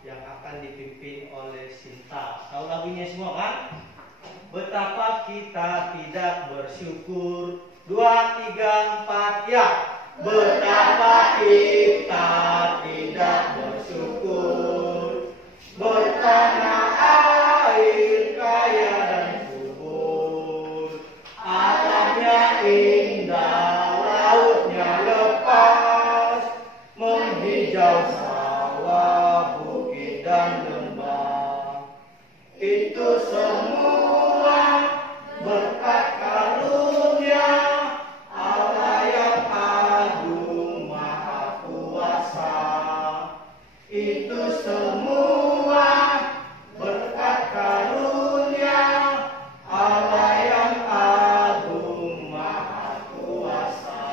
yang akan dipimpin oleh Sinta. Tahu lagunya semua kan? Betapa kita tidak bersyukur. 2, 3, 4 ya. Betapa kita tidak bersyukur. Bertanah air kaya dan subur. Alamnya indah, lautnya lepas, menghijau sawah, bukit dan lembah. Itu semua berkat karunia Allah yang agung maha kuasa. Itu semua berkat karunia Allah yang agung maha kuasa.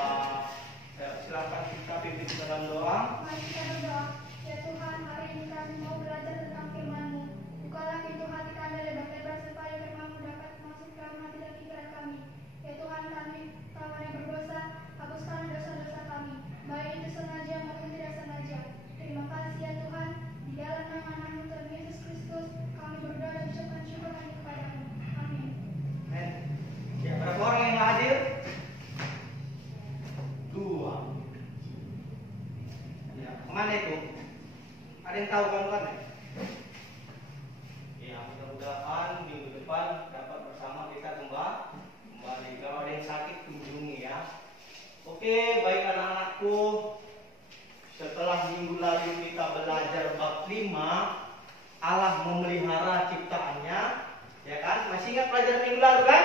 Silakan kita pimpin dalam doa. Mari kita berdoa. Ya Tuhan, hari ini kami mau belajar tentang firman-Mu. Bukalah pintu hati kami lebar-lebar supaya firman-Mu dapat masuk ke dalam hati dan pikiran kami. Ya Tuhan, kami kawan yang berdosa, hapuskan dosa-dosa kami, baik itu sengaja maupun tidak sengaja. Terima kasih ya Tuhan, di dalam nama anakmu Tuhan Yesus Kristus, kami berdoa dan ucapkan syukur kami kepadamu. Amin. Ya, berapa orang yang hadir? 2. Ya, kemana itu? Ada yang tahu kan? Ya, mudah-mudahan minggu depan dapat bersama kita kembali. Kalau ada yang sakit kunjungi ya. Oke, baik anak-anakku. Setelah minggu lalu kita belajar bab 5, Allah memelihara ciptaannya, ya kan? Masih ingat pelajaran minggu lalu kan?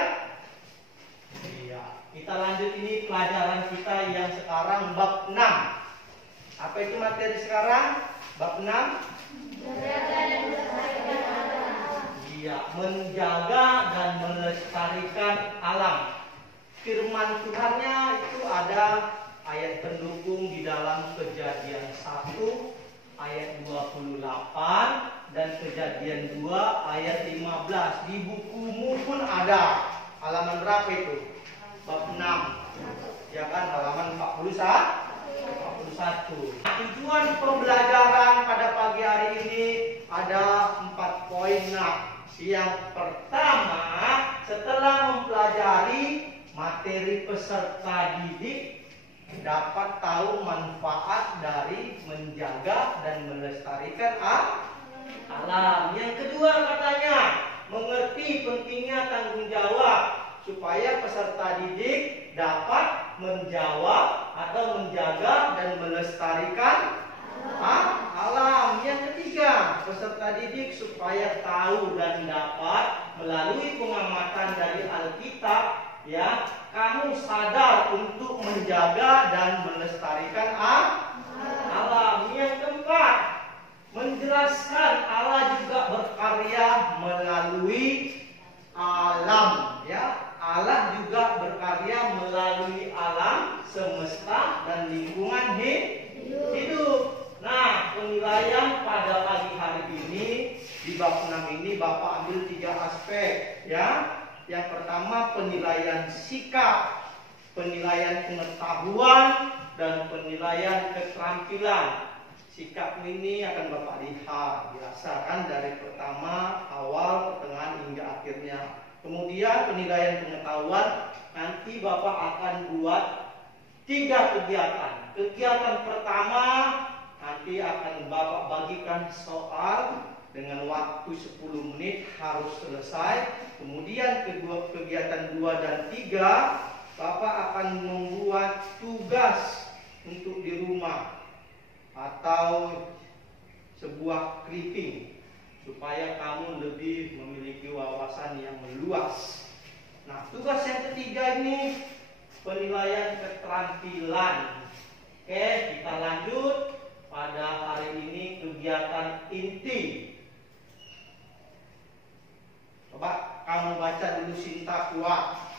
Iya. Kita lanjut ini pelajaran kita yang sekarang bab 6. Apa itu materi sekarang? Bab 6. Iya, menjaga dan melestarikan alam. Firman Tuhannya itu ada ayat pendukung di dalam Kejadian 1 ayat 28 dan Kejadian 2 ayat 15. Di bukumu pun ada. Halaman berapa itu? Bab 6. Ya kan, halaman 41. Tujuan pembelajaran pada pagi hari ini ada 4 poin. Yang pertama, setelah mempelajari materi peserta didik, dapat tahu manfaat dari menjaga dan melestarikan alam. Yang kedua katanya, mengerti pentingnya tanggung jawab supaya peserta didik dapat menjawab atau menjaga dan melestarikan alam. Yang ketiga, peserta didik supaya tahu dan dapat melalui pengamatan dari Alkitab, ya, kamu sadar untuk menjaga dan melestarikan alam. Yang keempat, menjelaskan Allah juga berkarya melalui alam, ya. Allah juga berkarya melalui alam semesta dan lingkungan hidup. Nah, penilaian pada pagi hari ini di bab 6 ini Bapak ambil 3 aspek, ya. Yang pertama penilaian sikap, penilaian pengetahuan, dan penilaian keterampilan. Sikap ini akan Bapak lihat biasa kan dari pertama, awal, pertengahan hingga akhirnya. Kemudian penilaian pengetahuan, nanti Bapak akan buat 3 kegiatan. Kegiatan pertama nanti akan Bapak bagikan soal dengan waktu 10 menit harus selesai. Kemudian kegiatan 2 dan 3, Bapak akan membuat tugas untuk di rumah atau sebuah clipping supaya kamu lebih memiliki wawasan yang meluas. Nah, tugas yang ketiga ini penilaian keterampilan. Oke, kita lanjut pada hari ini kegiatan inti. Coba kamu baca dulu Sinta kuat.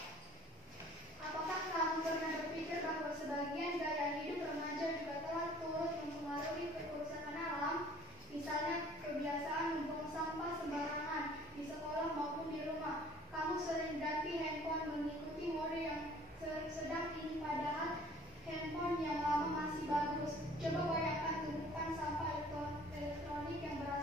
Apakah kamu pernah berpikir bahwa sebagian gaya hidup remaja juga telah turut mempengaruhi kerusakan alam? Misalnya kebiasaan membuang sampah sembarangan di sekolah maupun di rumah. Kamu sering ganti handphone mengikuti mode yang sedang ini, padahal handphone yang lama masih bagus. Coba bayangkan tumpukan sampah elektronik yang berasal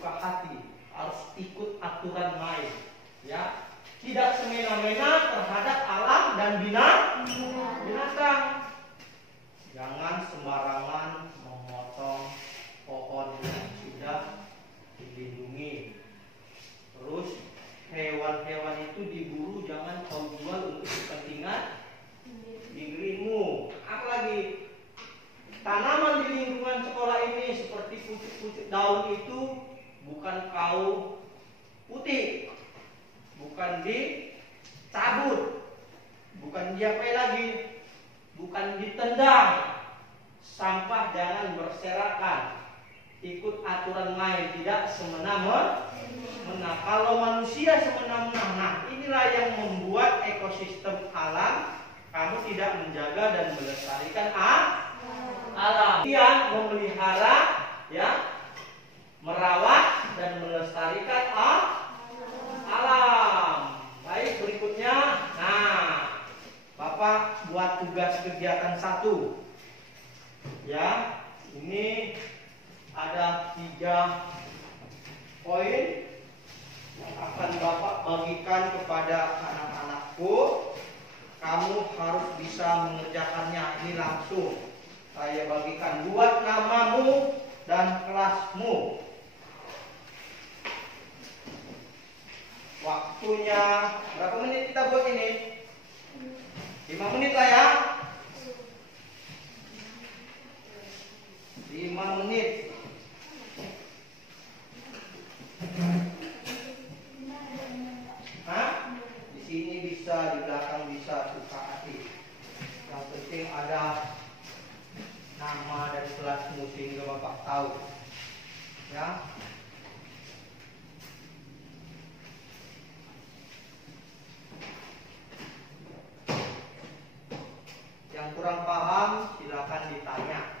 suka hati, harus ikut aturan main, ya. Tidak semena-mena terhadap alam dan binatang. Jangan sembarangan memotong pohon yang sudah dilindungi. Terus hewan-hewan itu diburu, jangan kau jual untuk kepentingan dirimu. Apalagi tanaman di lingkungan sekolah ini seperti pucuk-pucuk daun itu bukan kau putih, bukan dicabut, bukan diapain lagi, bukan ditendang. Sampah jangan berserakan, ikut aturan main, tidak semena-mena. Kalau manusia semena-mena, nah inilah yang membuat ekosistem alam kamu tidak menjaga dan melestarikan alam. Dia memelihara, ya, merawat dan melestarikan alam. Baik, berikutnya. Nah, Bapak buat tugas kegiatan 1. Ya, ini ada 3 poin yang akan Bapak bagikan kepada anak-anakku. Kamu harus bisa mengerjakannya. Ini langsung saya bagikan. Buat namamu dan kelasmu. Waktunya berapa menit kita buat ini? 5 menit lah ya. 5 menit. Hah? Di sini bisa, di belakang bisa, suka hati. Yang penting ada nama dan kelasmu sehingga Bapak tahu. Ya. Yang kurang paham silakan ditanya.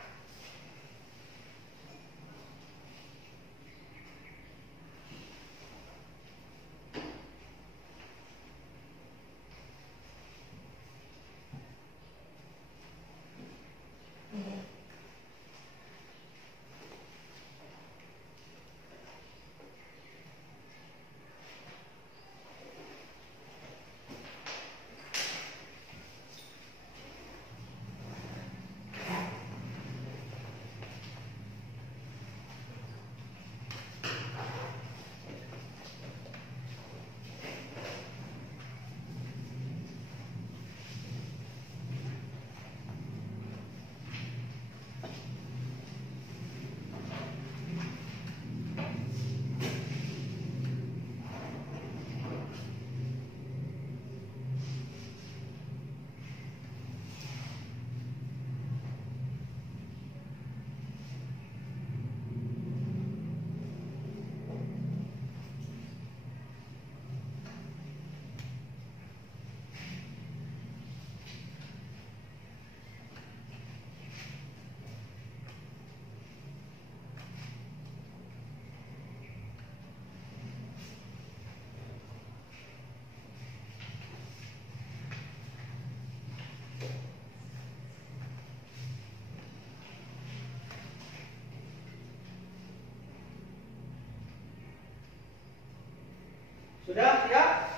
Sudah siap?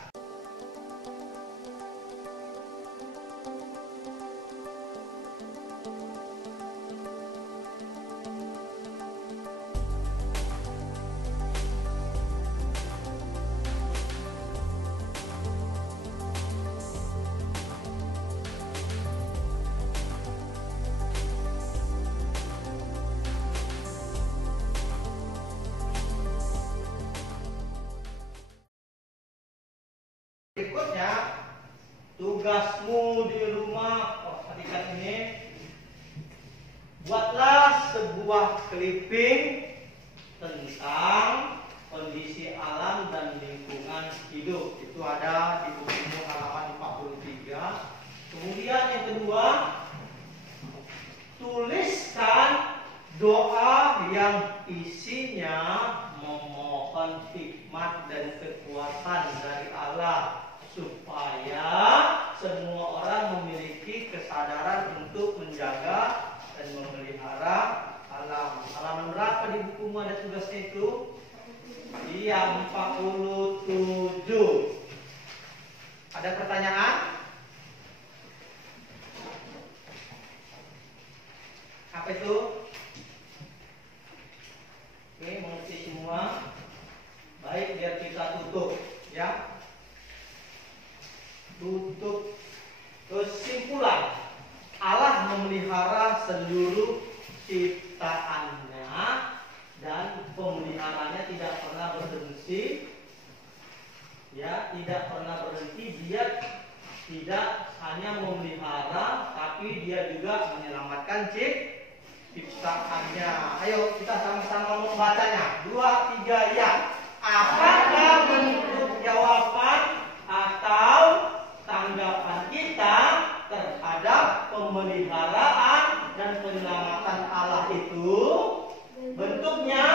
Berikutnya, tugasmu di rumah, perhatikan ini. Buatlah sebuah clipping tentang kondisi alam dan lingkungan hidup. Itu ada di bukumu halaman 43. Kemudian yang kedua, tuliskan doa yang isinya memohon hikmat dan kekuatan dari Allah supaya semua orang memiliki kesadaran untuk menjaga dan memelihara alam. Halaman berapa di bukumu ada tugasnya itu? Ada pertanyaan? Apa itu? Oke, mengerti semua. Baik, biar kita tutup ya. Tutup. Kesimpulan, Allah memelihara seluruh ciptaannya dan pemeliharanya tidak pernah berhenti. Ya, tidak pernah berhenti. Dia tidak hanya memelihara, tapi dia juga menyelamatkan ciptaannya. Ayo kita sama-sama membacanya. 2, 3, ya. Apakah bentuk jawaban atau tanggapan kita terhadap pemeliharaan dan penyelamatan Allah itu? Bentuknya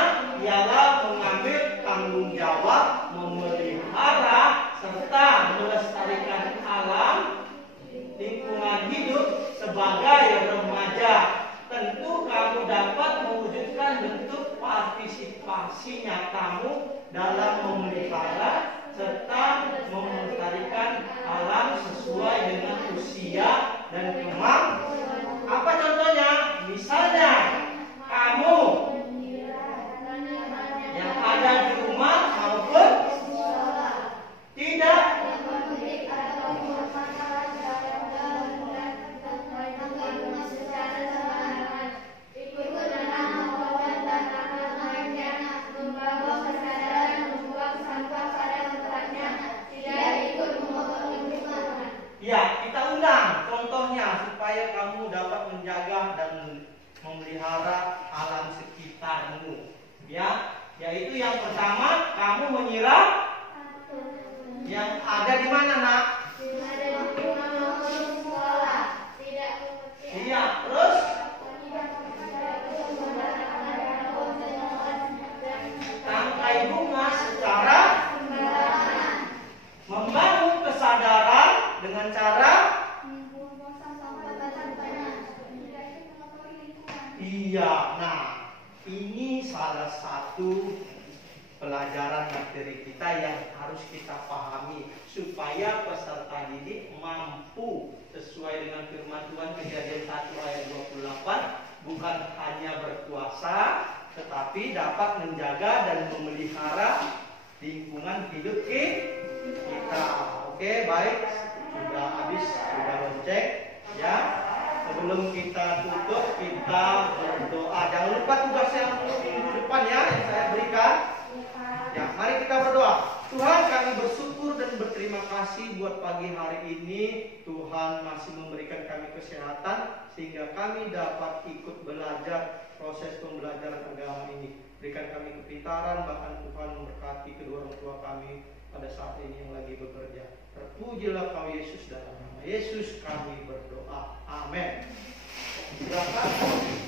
ialah mengambil tanggung jawab, memelihara serta melestarikan alam, lingkungan hidup sebagai remaja. Tentu kamu dapat mewujudkan bentuk partisipasi nyatamu dalam memelihara serta melestarikan alam sesuai dengan usia dan kemampuan. Apa contohnya? Misalnya kamu yang ada di rumah maupun tidak ya, kita undang contohnya supaya kamu dapat menjaga dan memelihara alam sekitarmu. Ya, yaitu yang pertama, kamu menyiram yang ada di mana, Nak? Iya, terus tangkai bunga secara membangun kesadaran dengan cara iya. Nah, ini salah satu pelajaran materi kita yang harus kita pahami supaya peserta didik mampu sesuai dengan firman Tuhan Kejadian 1 ayat 28, bukan hanya berkuasa tetapi dapat menjaga dan memelihara lingkungan hidup kita. Oke, baik. Sudah habis, sudah lonceng ya. Sebelum kita tutup, kita berdoa. Jangan lupa tugas yang untuk minggu depan ya, yang saya berikan. Ya, mari kita berdoa. Tuhan, kami bersyukur dan berterima kasih buat pagi hari ini. Tuhan masih memberikan kami kesehatan sehingga kami dapat ikut belajar proses pembelajaran agama ini. Berikan kami kepintaran, bahkan Tuhan memberkati kedua orang tua kami pada saat ini yang lagi bekerja. Terpujilah Kau Yesus, dalam nama Yesus kami berdoa. Amin. Silakan.